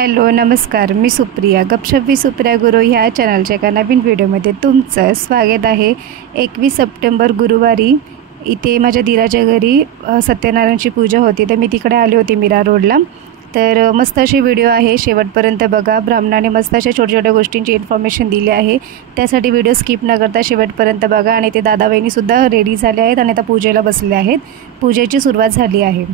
Hello नमस्कार, मी सुप्रिया गपशप सुप्रिया गुरु ह्या चॅनलच्या एका नवीन व्हिडिओमध्ये तुमचं स्वागत आहे। 21 सप्टेंबर गुरुवारी इथे माझ्या दीराच्या घरी सत्यनारायणची पूजा होती, तर मी तिकडे आले होते मीरा रोडला। तर मस्त अशी व्हिडिओ आहे, शेवटपर्यंत बघा। ब्राह्मणाने मस्त अशा छोट्या छोट्या गोष्टींची इन्फॉर्मेशन दिली आहे, त्यासाठी व्हिडिओ स्किप न करता शेवटपर्यंत बघा। आणि ते दादा वहिनीसुद्धा रेडी झाले आहेत आणि आता पूजेला बसले आहेत। पूजेची सुरुवात झाली आहे।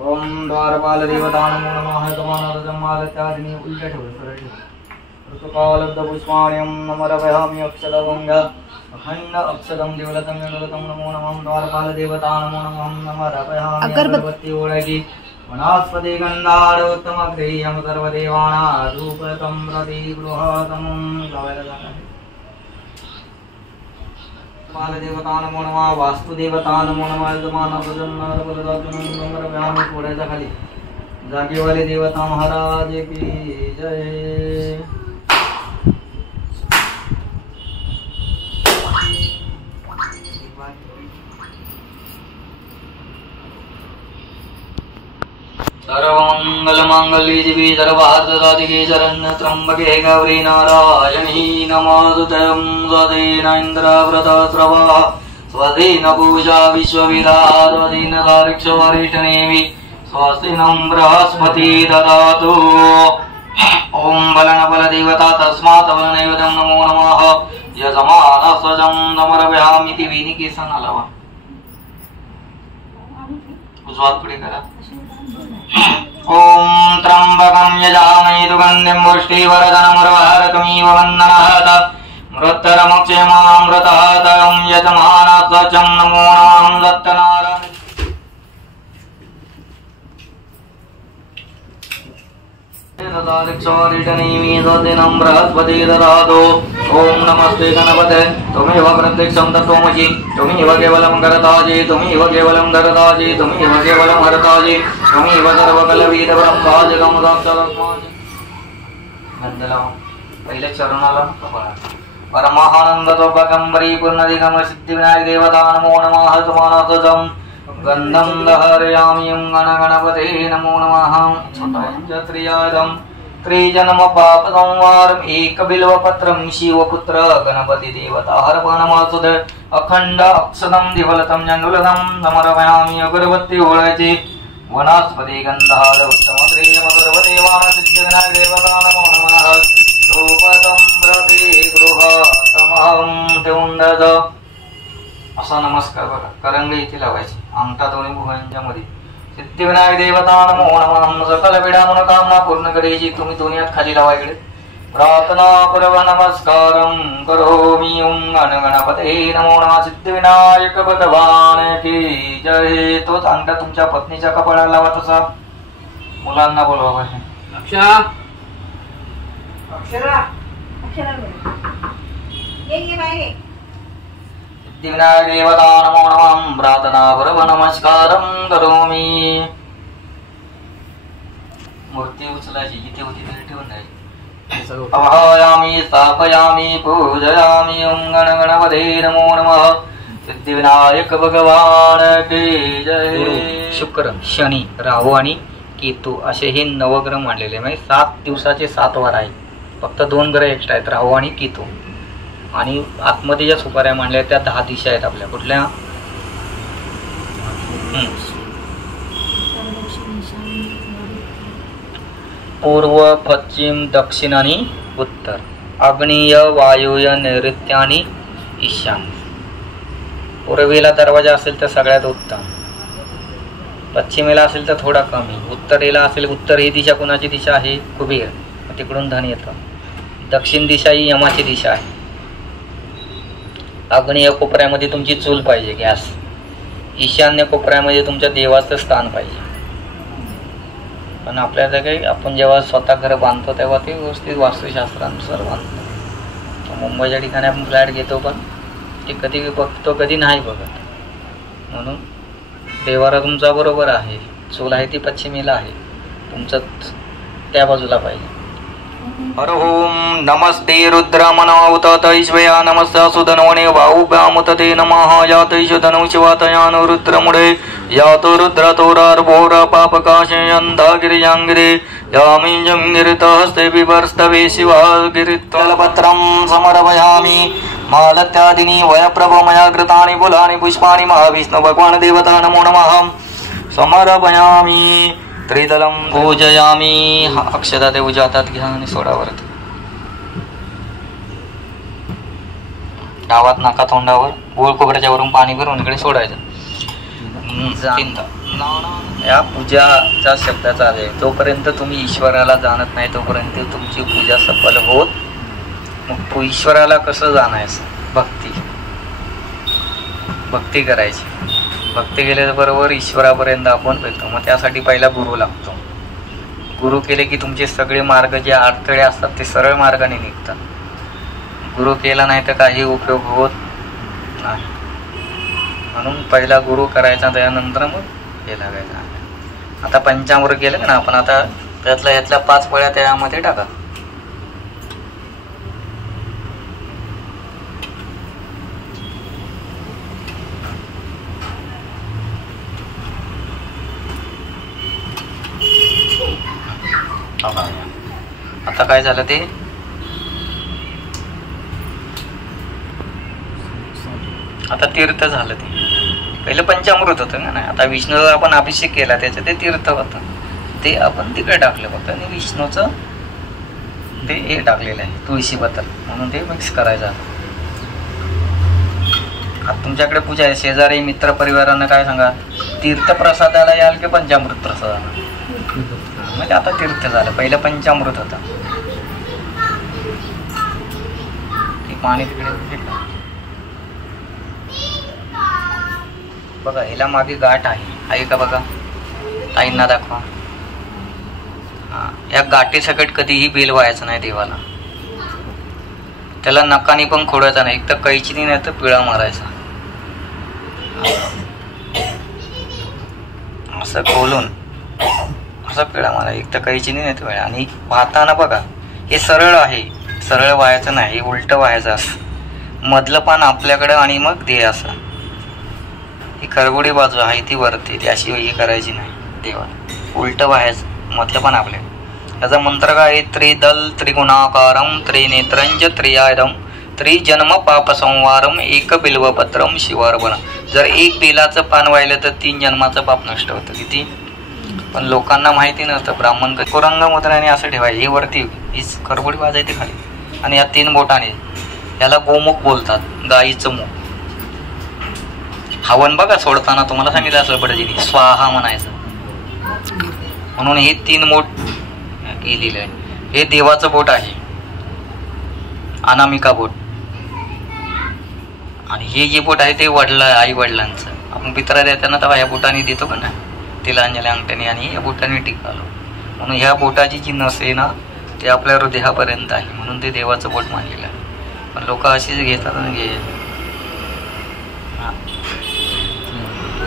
ओम द्वारपाल देवता नमो नमः तमानादमालत्यादिनी उल्टा ठेव सरळ ठेव ऋतुकालब्ध पुष्पाण्यं नमरभयामि अक्षदवंगा अखंड अक्षदं देवलतं निलतं नमो नमः द्वारपाल देवता नमो नमः नमरभयामि अगरबत्ती ओढायची वनस्पति गंधारोत्तमग्रेयं सर्वदेवानां धूपतं प्रति गृहातमं लावायला देवता नमो नमः वास्तुदेवता नमो नमः जमाना थोड्याच्या खाली जागेवाले देवता महाराज की जय। सर्वमंगलमांगल्ये शिवे सर्वार्थसाधिके शरण्ये त्र्यंबके गौरी नारायणी नमोस्तुते। स्वस्तेन इन्द्रवृतस्रवः स्वस्तेन पूजा विश्वविदाः स्वस्तेन तार्क्ष्यवरिष्ठनेमि स्वस्तिनं बृहस्पति ददातु। ओम बलनबलदेवता तस्मात् बलनैवेद्यं नमो नमः यजमानस्वजं नमरभयामिति विनिकेसन लावा उजवात पुढे करा। ओम त्र्यंबकं यजामहे सुगन्धिं पुष्टिवर्धनमुर्वारुकमिव वन्दनात् मृत्युर्मुक्षयमामृतात् यजमानस्वजं नमो नमः सत्यनारायण। बृहस्पति ददातु। ओम नमस्ते गणपते त्वमेव प्रत्यक्षं तत्त्वमसि त्वमेव केवलं करतासि त्वमेव केवलं धरतासि त्वमेव केवलं हरतासि त्वमेव सर्वकलविदब्रह्मादिकं साक्षात्मासि। वंदनाम पहिल्या चरणाला परमानंद तोपकं परिपूर्णदिगम सिद्धिविनायक देवता नमो नमः तमानासजं गन्धं दहरयामि गणगणपते नमो नमः। छत्रयादं त्रिजन्म पाप संवारम् एकबिल्वपत्रं शिवपुत्र गणपति देवता हरपणमासुद अखंड अक्षदं दिवलतं जंगुलदं समर्पयामि अगरबत्ती ओढायची वनस्पति गंधाद उत्तम प्रियम सर्वदेवानां सिद्धिविनायक देवता नमो नमः धूपदं प्रति गृहातमहं देवंदज। असा नमस्कार बघा, करंगळी इथे लावायची अंगठा दोन्ही भुवयांच्या मध्ये। सिद्धिविनायक देवता नमो नमः सकल विडा मनोकामना पूर्ण करेची तुम्ही दोन्ही हात खाली लावा इकडे। प्रार्थना पूर्व नमस्कारं करोमि ओम गणपते नमो नमः सिद्धिविनायक भगवान की जय। तोच अंगठा तुमच्या पत्नीच्या कपाळाला लावा, तसा मुलांना बोलवा पाहिजे। अक्षरा अक्षरा अक्षरा ये बाहेर। सिद्धिविनायक देवता नमो नमः प्रार्थना पूर्व नमस्कारं करोमि। मूर्ती उचलायची जिथे होती तिथे ठेवून द्यायची। आवाहयामि स्थापयामि पूजयामि ओम गणपते नमो नमः सिद्धिविनायक भगवान की जय। शुक्र शनी राहू आणि केतू असे हे नवग्रह मानलेले, म्हणजे 7 दिवसाचे 7 वार आहे। फक्त 2 ग्रह एक्स्ट्रा आहेत, राहू आणि केतू। आणि आतमध्ये ज्या सुपाऱ्या मांडल्या त्या 10 दिशा आहेत आपल्या। कुठल्या? पूर्व पश्चिम दक्षिण आणि उत्तर, आग्नेय वायुव्य नैऋत्य आणि ईशान्य। पूर्वेला दरवाजा असेल तर सगळ्यात उत्तम, पश्चिमेला असेल तर थोडा कमी, उत्तरेला असेल, उत्तर ही दिशा कुणाची दिशा आहे? कुबेर, तिकडून धन येतं। दक्षिण दिशा ही यमाची दिशा आहे। आग्नेय कोपऱ्यामध्ये तुमची चूल पाहिजे, गॅस। ईशान्य कोपऱ्यामध्ये तुमच्या देवाचं स्थान पाहिजे। पण आपल्याला काही आपण जेव्हा स्वतः घर बांधतो तेव्हा ते व्यवस्थित वास्तुशास्त्रानुसार बांधतो. मुंबईच्या ठिकाणी आपण फ्लॅट घेतो पण ते कधी बघतो कधी नाही बघत. म्हणून देवारा तुमचा बरोबर आहे, चूल आहे ती पश्चिमेला आहे, तुमचं त्या बाजूला पाहिजे. हर ओम नमस्ते रुद्रमनावत तैश्वया नमस्ते सुधनवणे भाऊभ्यामुत ते नमः यातैष धनु शिवातयान रुद्रमुडे यातो रुद्रतोरार्भोर पापकाशे अंधागिरियांगिरे यामी जंगिरितहस्ते बिभर्स्तवे शिवागिरितलपत्रं समर्पयामि मालत्यादिनी वयप्रभमया कृतानि फुलानि पुष्पाणि महाविष्णु भगवान देवता नमो नमः समर्पयामि. त्रिदलम पूजयामी. अक्षता ते उजा हातात घ्या आणि सोडावर गावात नाका तोंडावर गोळ खोबऱ्याच्या वरून पाणी भरून इकडे सोडायचं. या पूजाचा शब्दाचा आहे तोपर्यंत तुम्ही ईश्वराला जाणत नाही तोपर्यंत तुमची पूजा सफल होत. मग ईश्वराला कसं जाणायचं? भक्ती करायची. भक्ती केल्याबरोबर ईश्वरापर्यंत आपण भेटतो. मग त्यासाठी पहिला गुरु लागतो. गुरु केले की तुमचे सगळे मार्ग जे अडथळे असतात ते सरळ मार्गाने निघतात. गुरु केला नाही तर काही उपयोग होत नाही. म्हणून पहिला गुरु करायचा त्यानंतर मग हे लागायचं. आता पंचामृत केलं ना आपण, आता ह्यातल्या 5 पळ्या त्यामध्ये टाका. आता काय झालं ते आता तीर्थ झालं. ते पहिलं पंचामृत होतं ना. आता विष्णूचा आपण अभिषेक केला त्याचं ते तीर्थ होतं ते आपण तिकडे टाकलं फक्त. आणि विष्णूचं ते हे टाकलेलं आहे तुळशीपत्र म्हणून ते मिक्स करायचं. आता तुमच्याकडे पूजा आहे, शेजारी मित्र परिवारांना काय सांगा, तीर्थप्रसादाला याल की पंचामृत प्रसादाला? म्हणजे आता तीर्थ झालं. पहिलं पंचामृत होतं. पाणी तिकडे बघा. ह्याला मागे गाठ आहे का बघा? ताईंना दाखवा. या गाठी सकट कधीही बेल व्हायचं नाही देवाला. त्याला नकानी पण खोडायचा नाही. एक तर कैचीनी नाही तर पिळा मारायचा. असं खोलून असं पिळा मारा. एक तर कैचीनी नाही तर. आणि वाहताना बघा हे सरळ आहे, सरळ व्हायचं नाही, उलट व्हायचं असं. मधलं पान आपल्याकडं आणि मग दे असं. ही खरबुडी बाजू आहे ती वरती, ती अशी हे करायची नाही देवाला. उलट व्हायचं, मधलं पान आपल्या. याचा मंत्र काय आहे? त्रिदल त्रिगुणाकारम त्रिनेत्रंज त्रियायदम त्रिजन्म पाप संवारम एक बिल्वपत्रम शिवार्पण. जर एक बेलाचं पान वाहिलं तर 3 जन्माचं पाप नष्ट होतं. किती? पण लोकांना माहिती नसतं. ब्राह्मण कोरंग मुद्राने असं ठेवायचं. हे वरती ही खरबुडी बाजू आहे ती खाली, आणि या 3 बोटाने. याला गोमुख बोलतात, गाईचं मुख. हवन बघा सोडताना तुम्हाला सांगितलं असं पडजीने स्वाहा म्हणायचं. म्हणून हे 3 बोट केलेलं आहे. हे देवाचं बोट आहे, अनामिका बोट. आणि हे जे बोट आहे ते आई वडिलांचं. आपण पितरा देताना तेव्हा ह्या बोटाने देतो का ना, तिलांजली अंगठ्याने, आणि या बोटाने टिकालो. म्हणून ह्या बोटाची जी नस आहे ना ते आपल्या हृदयापर्यंत आहे. म्हणून ते देवाचं बोट मानलेलं आहे. पण लोक अशीच घेतात आणि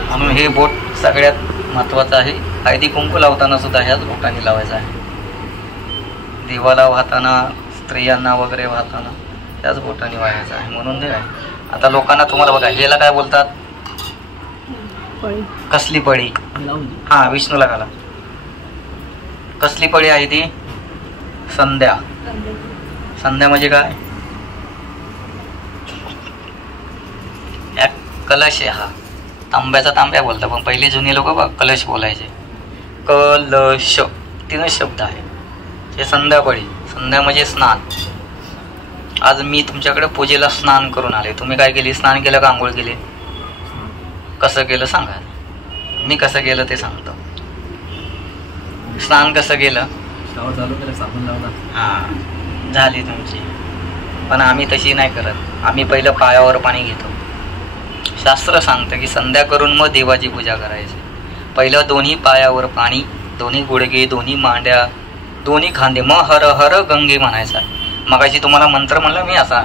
म्हणून हे बोट सगळ्यात महत्वाचं आहे. हळदी कुंकू लावताना सुद्धा ह्याच बोटाने लावायचं आहे. देवाला वाहताना, स्त्रियांना वगैरे वाहताना त्याच बोटाने वाहायचं आहे. म्हणून ते आहे. आता लोकांना तुम्हाला बघा ह्याला काय बोलतात? कसली पळी? हा, विष्णूला घाला. कसली पळी आहे ती? संध्या. संध्या म्हणजे काय? कलश आहे. हा तांब्याचा तांब्या बोलतात, पण पहिले जुनी लोक बघ कलश बोलायचे. कलश 3 शब्द आहे. हे संध्याकाळी. संध्या म्हणजे स्नान. आज मी तुमच्याकडे पूजेला स्नान करून आले. तुम्ही काय केली? स्नान केलं का आंघोळ केली? कसं केलं सांगा. मी कसं केलं ते सांगतो. स्नान कसं केलं? हां, झाली तुमची. पण आम्ही तशी नाही करत. आम्ही पहिलं पायावर पाणी घेतो. शास्त्र सांगतं की संध्या करून मग देवाची पूजा करायची. पहिलं 2 पायावर पाणी दोन्ही गुडघे, दोन्ही मांड्या, दोन्ही खांदे, मग हर हर गंगे म्हणायचा आहे. मगाशी तुम्हाला मंत्र म्हणलं मी असा,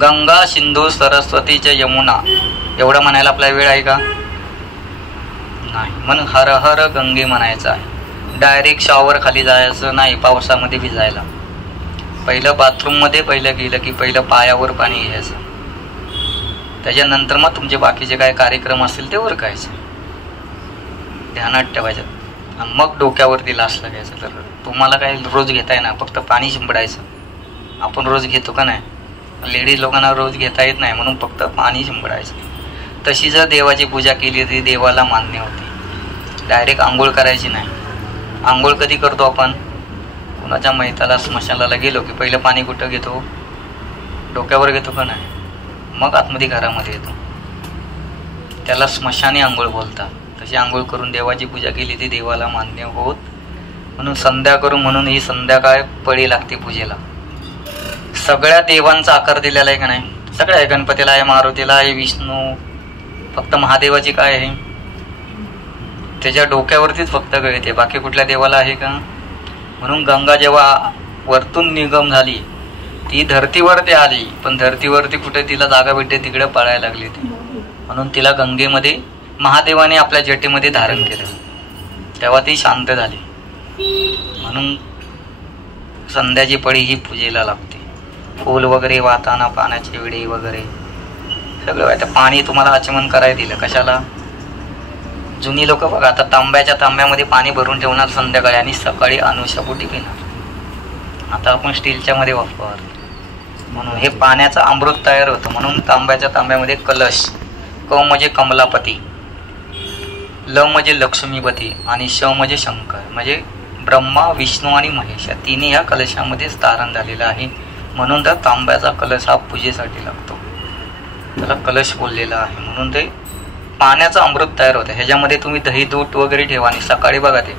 गंगा सिंधू सरस्वतीच्या यमुना एवढं म्हणायला आपला वेळ आहे का? नाही. म्हणून हर हर गंगे म्हणायचं आहे. डायरेक्ट शॉवर खाली जायचं नाही पावसामध्ये भिजायला. पहिलं बाथरूममध्ये पहिलं गेलं की पहिलं पायावर पाणी घ्यायचं, त्याच्यानंतर मग तुमचे बाकीचे काय कार्यक्रम असतील ते उरकायचे, ध्यानात ठेवायचं. मग डोक्यावरती लास लागायचं. तर तुम्हाला काय रोज घेताय ना, फक्त पाणी शिंपडायचं. आपण रोज घेतो का नाही? लेडीज लोकांना रोज घेता येत नाही, म्हणून फक्त पाणी शिंपडायचं. तशी जर देवाची पूजा केली तरी देवाला मान्य होते. डायरेक्ट आंघोळ करायची नाही. आंघोळ कधी करतो आपण? कुणाच्या मैताला स्मशानाला गेलो की पहिलं पाणी कुठं घेतो? डोक्यावर घेतो का नाही? मग आतमध्ये घरामध्ये येतो. त्याला स्मशानी आंघोळ बोलतात. तशी आंघोळ करून देवाची पूजा केली ती देवाला मान्य होत. म्हणून संध्या करू, म्हणून ही संध्याकाळ पळी लागते पूजेला. सगळ्या देवांचा आकार दिलेला आहे का नाही? सगळ्या आहे. गणपतीला आहे, मारुतीला आहे, विष्णू, फक्त महादेवाची काय आहे? त्याच्या डोक्यावरतीच फक्त गळते, बाकी कुठल्या देवाला आहे का? म्हणून गंगा जेव्हा वरतून निगम झाली ती धर्तीवरती आली, पण धर्तीवरती कुठे तिला जागा भेटते तिकडे पळायला लागली ती. म्हणून तिला गंगेमध्ये महादेवाने आपल्या जटेमध्ये धारण केलं, तेव्हा ती शांत झाली. म्हणून संध्याची पळी ही पूजेला लागते. फूल वगैरे वाहताना पाण्याची विडी वगैरे सगळं. आता पाणी तुम्हाला आचमन करायला दिलं कशाला? जुनी लोक बघा, आता तांब्याच्या तांब्यामध्ये पाणी भरून ठेवणार संध्याकाळी आणि सकाळी अनुशापोटी पिणार. आता आपण स्टीलच्या मध्ये वापरतो, म्हणून हे पाण्याचं अमृत तयार होतं. म्हणून तांब्याच्या तांब्यामध्ये कलश, क म्हणजे कमलापती, ल म्हणजे लक्ष्मीपती आणि श म्हणजे शंकर, म्हणजे ब्रह्मा, विष्णू आणि महेश या तिन्ही ह्या कलशामध्ये स्थान झालेलं आहे. म्हणून त्या तांब्याचा कलश हा पूजेसाठी लागतो, त्याला कलश बोललेला आहे. म्हणून ते पाण्याचं अमृत तयार होतं. ह्याच्यामध्ये तुम्ही दही दूध वगैरे ठेवा आणि सकाळी बघा ते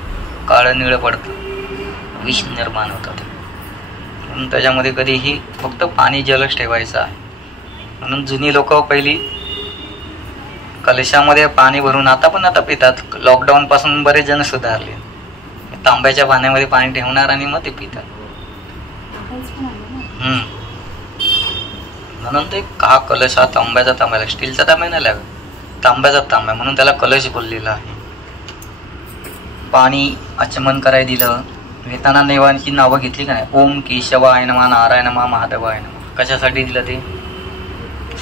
काळं निळं पडतं, विष निर्माण होतं. म्हणून त्याच्यामध्ये कधीही फक्त पाणी जलच ठेवायचं आहे. म्हणून जुनी लोक पहिली कलशामध्ये पाणी भरून आता पितात. लॉकडाऊन पासून बरेच जण सुधारले. तांब्याच्या पाण्यामध्ये पाणी ठेवणार आणि मग ते पितात. म्हणून ते हा कलश हा तांब्याचा तांब्याला, स्टीलचा तांब्या नाही लागत, तांब्याचा तांब्या, म्हणून त्याला कलश बोललेला आहे. पाणी आचमन करायला दिलं. येताना देवांची नावं घेतली का नाही? ओम केशवाय नमः, नारायण नमः, महादेवाय नमः. कशासाठी दिलं ते?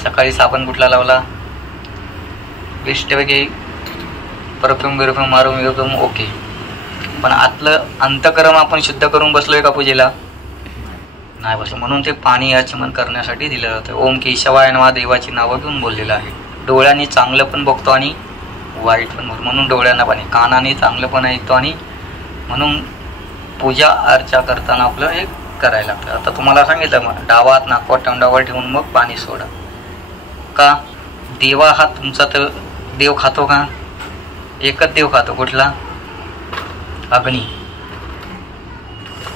सकाळी साबण कुठला लावला? बेस्टपैकी परफ्यूम बिरफ्यूम मारून एकदम ओके, पण आतलं अंतकरम आपण शुद्ध करून बसलोय का पूजेला? नाही बसलो. म्हणून ते पाणी आचमन करण्यासाठी दिलं जातं. ओम केशवाय नमः देवाची नावं घेऊन बोललेलं आहे. डोळ्यांनी चांगलं पण बघतो आणि वाईट पण बघतो, म्हणून डोळ्यांना पाणी, कानाने चांगलं पण ऐकतो, आणि म्हणून पूजा अर्चा करताना आपलं हे करायला लागतं. आता तुम्हाला सांगितलं मग डावा हात नाकवा तोंडावर ठेवून मग पाणी सोडा. का? देवा हा तुमचा तर देव खातो का? एकच देव खातो. कुठला? अग्नी.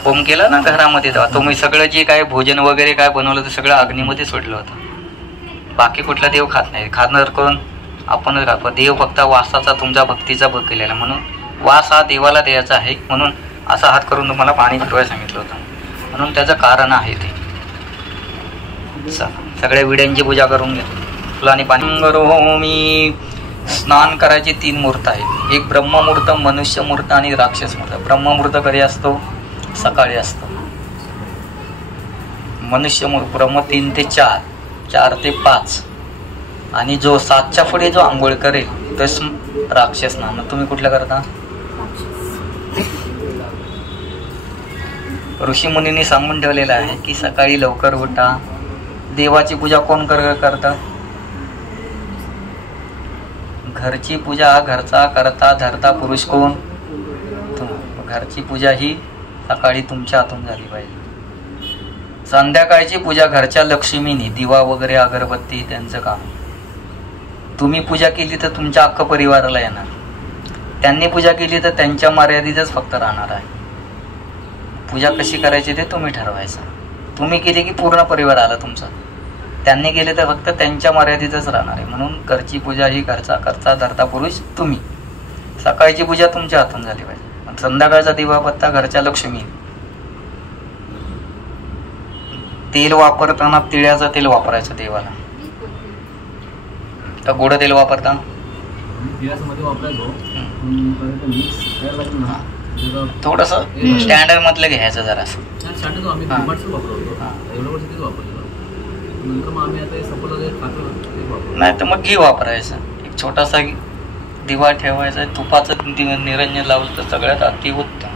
होम केला ना घरामध्ये, तेव्हा तुम्ही सगळं जे काय भोजन वगैरे काय बनवलं ते सगळं अग्नीमध्ये सोडलं होतं. बाकी कुठला देव खात नाही. खाणार कोण? आपणच खातो. देव फक्त वासाचा, तुमचा भक्तीचा भोग केलेला. म्हणून वास हा देवाला द्यायचा आहे. म्हणून असा हात करून तुम्हाला पाणी फिरवायला सांगितलं होतं. म्हणून त्याचं कारण आहे ते. सगळ्या विड्यांची पूजा करून घ्या. फुलांनी पाणी मी स्नान करायचे 3 मुहूर्त आहेत. एक ब्रह्ममुहूर्त, मनुष्य मुहूर्त आणि राक्षस मुहूर्त. ब्रह्ममुहूर्त कधी असतो? सकाळी असतो. मनुष्य मुहूर्त ब्रह्म 3 ते 4, 4 ते 5, आणि जो 7च्या पुढे जो आंघोळ करेल तो राक्षस स्नान. तुम्ही कुठलं करता? ऋषी मुनींनी सांगून ठेवलेलं आहे की सकाळी लवकर उठा. देवाची पूजा कोण करतात? घरची पूजा हा घरचा करता धरता पुरुष कोण? घरची पूजा ही सकाळी तुमच्या हातून झाली पाहिजे. संध्याकाळची पूजा घरच्या लक्ष्मीनी दिवा वगैरे अगरबत्ती त्यांचं काम. तुम्ही पूजा केली तर तुमच्या अख्खा परिवाराला येणार. त्यांनी पूजा केली तर त्यांच्या मर्यादितच फक्त राहणार आहे. पूजा कशी करायची ते तुम्ही ठरवायचं. तुम्ही केली की पूर्ण परिवार आला तुमचा. त्यांनी केले तर फक्त त्यांच्या मर्यादितच राहणार आहे. म्हणून घरची पूजा ही घरचा करता धरता पुरुष तुम्ही. सकाळची पूजा तुमच्या हातून झाली पाहिजे. संध्याकाळचा दिवा बत्ता घरच्या लक्ष्मी. तेल वापरताना तिळाचं तेल वापरायचं देवाला. तर गोड तेल वापरता थोडस स्टँडर्ड मधलं घ्यायचं जरा. नाही तर मग घी वापरायचं. एक छोटासा दिवा ठेवायचा, तुपाचं निरंजन लावलं तर सगळ्यात अतिउत्तम.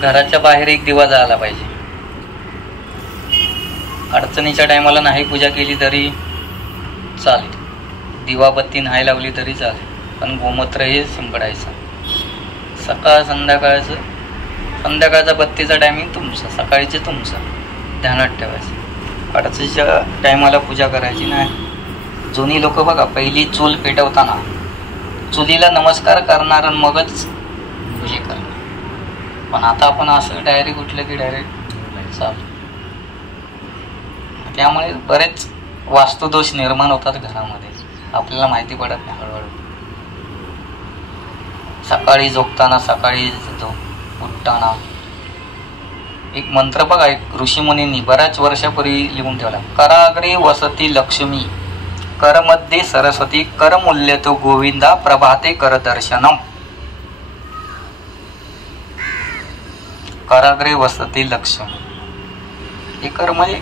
घराच्या बाहेर एक दिवा जायला पाहिजे. अडचणीच्या टायमाला नाही पूजा केली तरी चालेल, दिवाबत्ती नाही लावली तरी चालेल, पण गोमूत्र हे शिंपडायचं. सकाळ संध्याकाळचा बत्तीचा टायमिंग तुमचं, सकाळीचे तुमचं ध्यानात ठेवायचं. अडचणीच्या टायमाला पूजा करायची नाही. जुनी लोक बघा पहिली चूल पेटवताना चुलीला नमस्कार करणार आणि मगच पूजा करणार. पण आता आपण असं डायरेक्ट उठलं की डायरेक्ट चालू. त्यामुळे बरेच वास्तुदोष निर्माण होतात घरामध्ये, आपल्याला माहिती पडत नाही हळूहळू. सकाळी झोपताना, सकाळी उठताना एक मंत्र बघा, एक ऋषीमुनींनी बऱ्याच वर्षापूर्वी लिहून ठेवला. कराग्रे वसती लक्ष्मी, करमध्ये सरस्वती, करमूल्य तो गोविंदा, प्रभाते कर दर्शनम. कराग्रे वसती लक्ष्मी. हे कर म्हणजे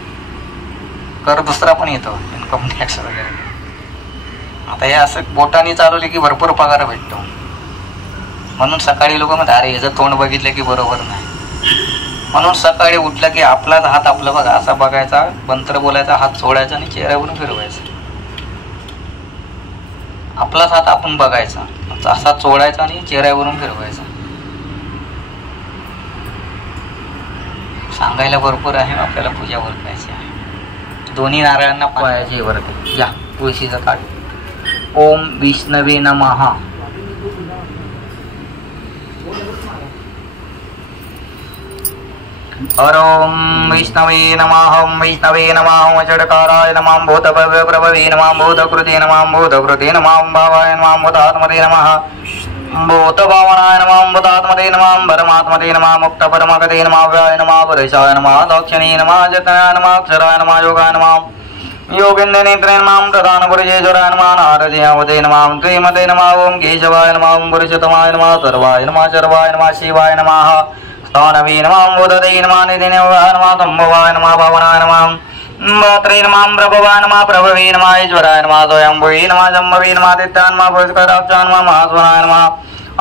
कर दुसरा पण येतो, इन्कम टॅक्स वगैरे. आता हे असं बोटाने चालवले की भरपूर पगार भेटतो. म्हणून सकाळी लोक म्हणतात अरे याचं तोंड बघितलं की बरोबर नाही. म्हणून सकाळी उठलं की आपलाच हात आपलं बघा असा बघायचा, मंत्र बोलायचा, हात सोडायचा आणि चेहऱ्यावरून फिरवायचा. आपलाच हात आपण बघायचा, असा चोडायचा आणि चेहऱ्यावरून फिरवायचा. सांगायला भरपूर आहे, आपल्याला पूजा करायची आहे. दोन्ही नारळांना पायाचे वरती या तुळशीचं ताट. ओम विष्णवे नमः. ओम विष्णवे नमः. ओम विष्णवे नमः. षड्काराय नमः. भूतभव्य प्रभवे नमः. भूतकृते नमः. भूतकृते नमः. भावाय नमः. भूतात्मते नमः. भूतभावनाय नमः. भूतात्मते नमः. परमात्मते नमः. मुक्त परमगते नमः. व्याय नमः. पुरुषाय नमः. दक्षिणे नमः. जतनाय नमः. अक्षराय नमः. योगाय नमः. योगिन्द नेत्रे नमः. प्रधान पुरुषेश्वराय नमः. नारदयावते नमः. श्रीमते नमः. ओम केशवाय नमः. ओम पुरुषोत्तमाय नमः. सर्वाय नमः. सर्वाय नमः. शिवाय नमः. स्थानवे नमः. बोधते नमः. निधिने नमः. संभवाय नमः. भावनाय नमः. मात्रे नमः. प्रभवाय नमः. प्रभवे नमः. ईश्वराय नमः. स्वयंभुवे नमः. जम्भवे नमः. दित्याय नमः. पुष्कराक्षाय नमः. महास्वराय नमः.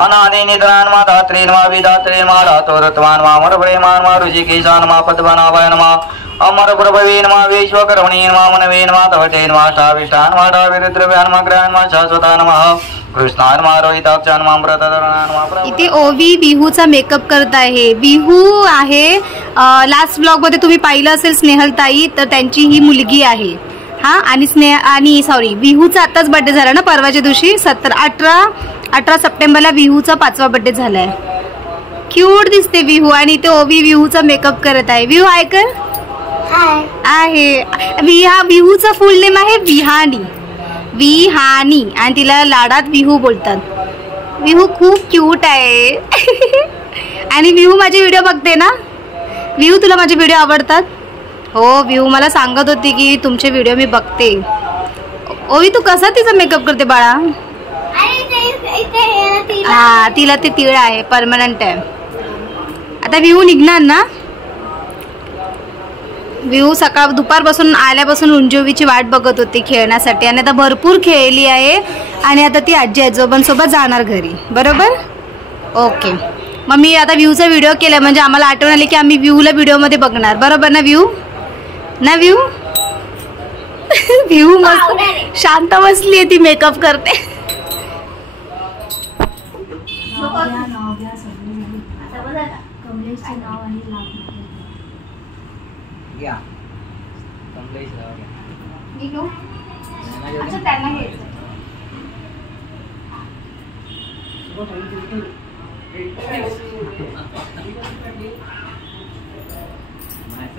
अनादि निद्राय नमः. धात्रे नमः. विधात्रे नमः. धातोरत्वाय नमः. अमरप्रेमाय नमः. ऋषिकेशाय नमः. पद्मनाभाय नमः. अमर प्रभवे नमः. विश्वकर्मणे नमः. मनवे नमः. तवते नमः. अष्टाविष्टाय नमः. अष्टाविरुद्रव्याय नमः. ग्रहाय नमः. शाश्वताय नमः. कृष्णाय नमः. रोहिताक्षाय नमः. व्रतधराय नमः. इथे ओवी विहूचा मेकअप करत आहे. विहू आहे, लास्ट ब्लॉग मध्ये तुम्ही पाहिलं असेल स्नेहलताई, तर त्यांची ही मुलगी आहे. हा, आणि सॉरी विहूचा आताच बर्थडे झाला ना, परवाच्या दिवशी 18 सप्टेंबरला विहूचा 5वा बर्थडे झालाय. क्यूट दिसते विहू. आणि इथे ओवी विहूचा मेकअप करत आहे. विहू ऐकल आहे. विहूचा फुल नेम आहे विहानी. विहानी, आणि तिला लाडात विहू बोलतात. विहू खूप क्यूट आहे. आणि विहू माझे व्हिडिओ बघते ना. विहू तुला माझे व्हिडिओ आवडतात? हो, विहू मला सांगत होती की तुमचे व्हिडिओ मी बघते. ओवी तू कसा तिचा मेकअप करते बाळा? हा, तिला ते तिळ आहे, परमनंट आहे. आता विहू निघणार ना. विहू दुपारपासून आल्यापासून उंजोवीची वाट बघत होती खेळण्यासाठी, आणि आता भरपूर खेळली आहे. आणि आता ती आजी आजोबांसोबत जाणार घरी. बरोबर? ओके. मग मी आता विहूचा व्हिडिओ केला म्हणजे आम्हाला आठवण आली की आम्ही विहूला व्हिडिओमध्ये बघणार. बरोबर ना विहू? ना विहू? विहू मस्त शांत बसली आहे, ती मेकअप करते.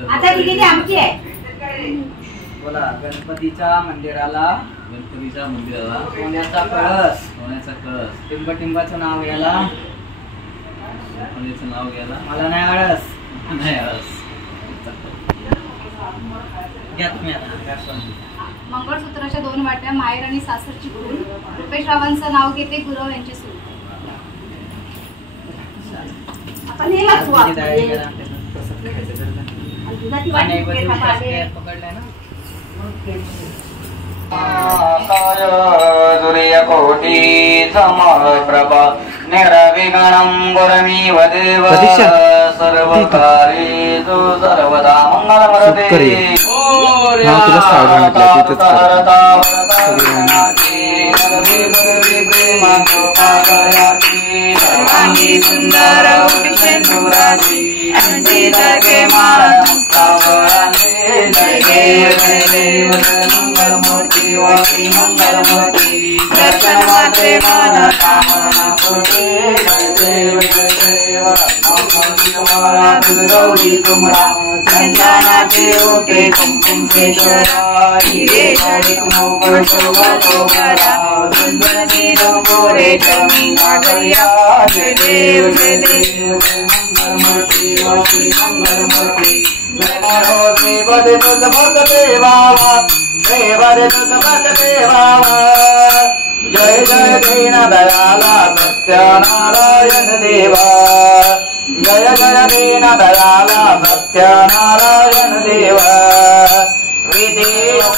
आता दिलेली आमची आहे. बोला. गणपतीच्या मंदिराला सोन्याचा कळस. टिंबाचं नाव याला नाव घ्या ना. मला नाही आळस. नाही आळस. घ्या तुम्ही आता. मंगळसूत्राच्या 2 वाट्या माहेर आणि सासरची खून. रुपेश रावांचं नाव घेते गुरव यांची सून. आपण हे लागतो तुझी तयारी करा. आणि एक बाजू पकडलाय ना. सूर्यकोटी समप्रभा निर्विघ्नं गुरमीव देव सर्वकार्येषु सर्वदा मंगलमूर्ते. सुंदर जगे मंगलमूर्ती मंगलमूर्ती दर्शन मात्रे माना कामना पूर्ते. गौरी तुमरा चंदनाचे ओटे कुमकुम केशरा हिरे जडी कुमकुम शोभतो करा सुंदर नीरो गोरे जमी नागरिया. जय देव मंगलमूर्ती श्री मंगलमूर्ती. देवरे तुझ भक्त देवावा देवरे तुझ भक्त देवावा. जय जय दीन दयाला सत्यनारायण देवा. जय जय दीन दयाला सत्यनारायण देवा. विधेयं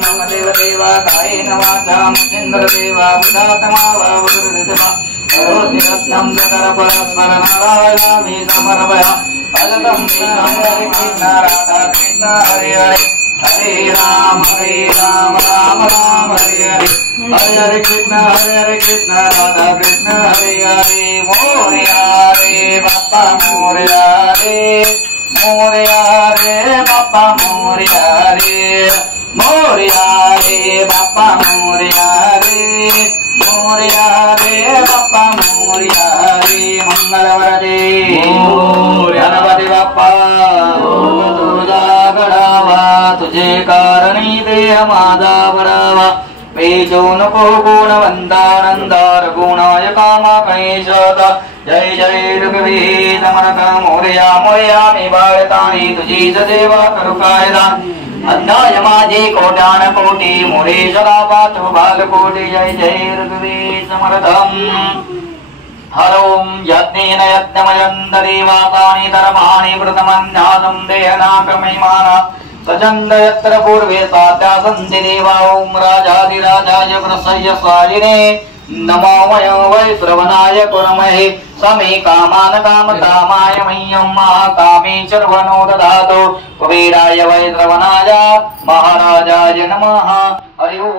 मम देवदेवा कायेन वाचा महेन्द्रदेवा बुधात्मा गुरुदेवा. करोत्यर्थं जगर परस्पर नारायणामि समर्पया. भजतं हरे कृष्ण राधा कृष्ण हरे हरे. हरे राम राम राम हरे हरे. हरे कृष्ण राधा कृष्ण हरे हरे. मोरया रे बाप्पा मोरया रे. मोरया रे बाप्पा मोरया रे. मोरया रे बाप्पा मोरया रे. मोरया रे बाप्पा मोरया रे. मंगलवरदे गणपती बाप्पा तुझा गडावा. तुझे कारणी देह माझा बडावा. पेचो नको गुणवंतानंदार गुणाय कामा कैशता. जय जय रघुवी समर्थ मोरया. मोरया मी बाळताणी तुझीच देवा करू कायदा. अंधाय माझी कोट्यान कोटी मोरेशला पाठव बालकोटी. जय जय रघुवी समर्थम. हरों यज्ञेन यज्ञमयं देवातानि धर्माणि व्रतमन्यासं देहनाकमहिमाना. सचंद यत्र पूर्वे सात्या सन्ति देवा. ओं राजाधिराजाय प्रसह्य स्वालिने नमो वय वै श्रवणाय कुर्महे. समे कामान कामकामाय मह्यं महाकामे चर्वणो ददातु. कुबेराय वै श्रवणाय महाराजाय नमः. हरि ओं.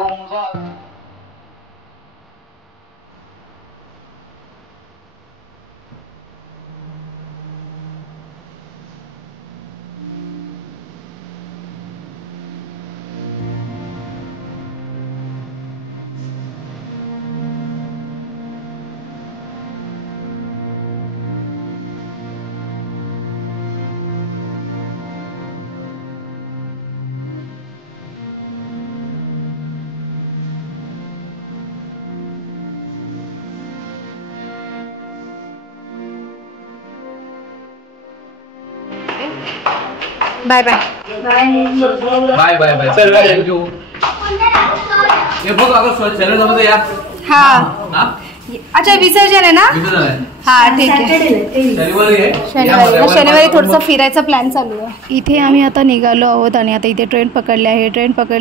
Bye bye bye bye bye. चल थँक्यू. हे बघ अगं चॅनल जमत या. हा हा अच्छा विसर्जन आहे ना. हा ठीक आहे. शनिवारी थोडंसं फिरायचा प्लॅन चालू आहे. इथे आम्ही आता निघालो आहोत आणि आता इथे ट्रेन पकडली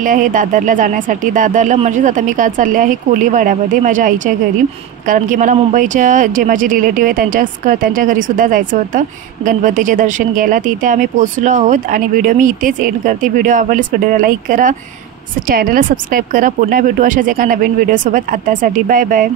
आहे दादरला जाण्यासाठी. दादरला म्हणजेच आता मी का चालले आहे कोलीवाड्यामध्ये माझ्या आईच्या घरी. कारण की मला मुंबईच्या जे माझे रिलेटिव्ह आहे त्यांच्या घरीसुद्धा जायचं होतं गणपतीचे दर्शन घ्यायला. तिथे आम्ही पोचलो आहोत आणि व्हिडिओ मी इथेच एंड करते. व्हिडिओ आवडल्यास व्हिडिओला लाईक करा, चॅनलला सबस्क्राईब करा. पुन्हा भेटू अशाच एका नवीन व्हिडिओसोबत. आत्तासाठी बाय बाय.